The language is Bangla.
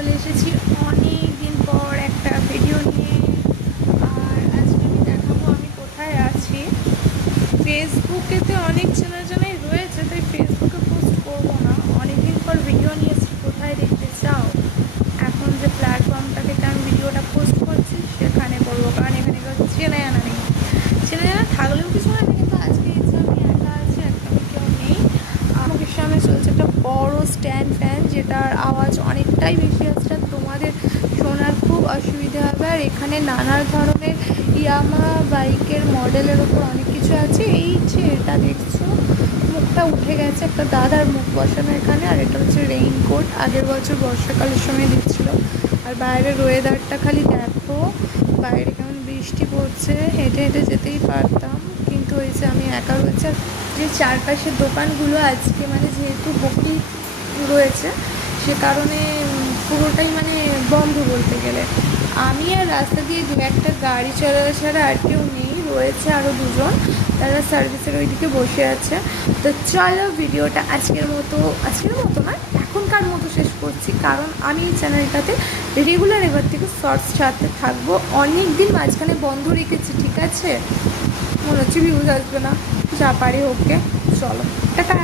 চলে এসেছি অনেক দিন পর একটা ভিডিও নিয়ে। আর আজকে আমি দেখাবো আমি কোথায় আছি। ফেসবুকেতে অনেক চেনা জানাই রয়েছে, তাই ফেসবুকে পোস্ট করবো না। অনেকদিন পর ভিডিও নিয়েছি, কোথায় দেখতে চাও? এখন যে প্ল্যাটফর্মটা থেকে আমি ভিডিওটা পোস্ট করছি সেখানে করবো, কারণ এখানে কেউ চেনা জানা নেই। চেনা জানা থাকলেও কিছু হয় না, কিন্তু আজকে ইচ্ছা আমি একা আছি, একদমই কেউ নেই। আমাদের সামনে চলছে একটা বড় স্ট্যান্ড ফ্যান, যেটার আওয়াজ অনেকটাই বেশি আসছে, তোমাদের শোনার খুব অসুবিধা হবে। আর এখানে নানা ধরনের ইয়ামা বাইকের মডেলের ওপর অনেক কিছু আছে। এই যে এটা দেখছো, মুখটা উঠে গেছে, একটা দাদার মুখ বসানো এখানে। আর এটা হচ্ছে রেইনকোট, আগের বছর বর্ষাকালের সময় দিচ্ছিল। আর বাইরের ওয়েদারটা খালি দেখো, বাইরে কেমন বৃষ্টি পড়ছে। হেঁটে হেঁটে যেতেই পারতাম, কিন্তু ওই যে আমি একা রয়েছে। যে চারপাশের দোকানগুলো আজকে মানে যেহেতু বকরিদ রয়েছে, সে কারণে পুরোটাই মানে বন্ধ বলতে গেলে। আমি আর রাস্তা দিয়ে দু একটা গাড়ি চলা ছাড়া আর কেউ নেই, রয়েছে আরও দুজন, তারা সার্ভিসের ওইদিকে বসে আছে। তো চলো ভিডিওটা আজকের মতো না, এখনকার মতো শেষ করছি, কারণ আমি এই চ্যানেলটাতে রেগুলার এবার থেকে শর্টস ছাড়তে থাকবো। অনেক দিন মাঝখানে বন্ধ রেখেছি, ঠিক আছে? মনে হচ্ছে ভিউজ আসবে না, যা পারি ওকে। চলো টাটা।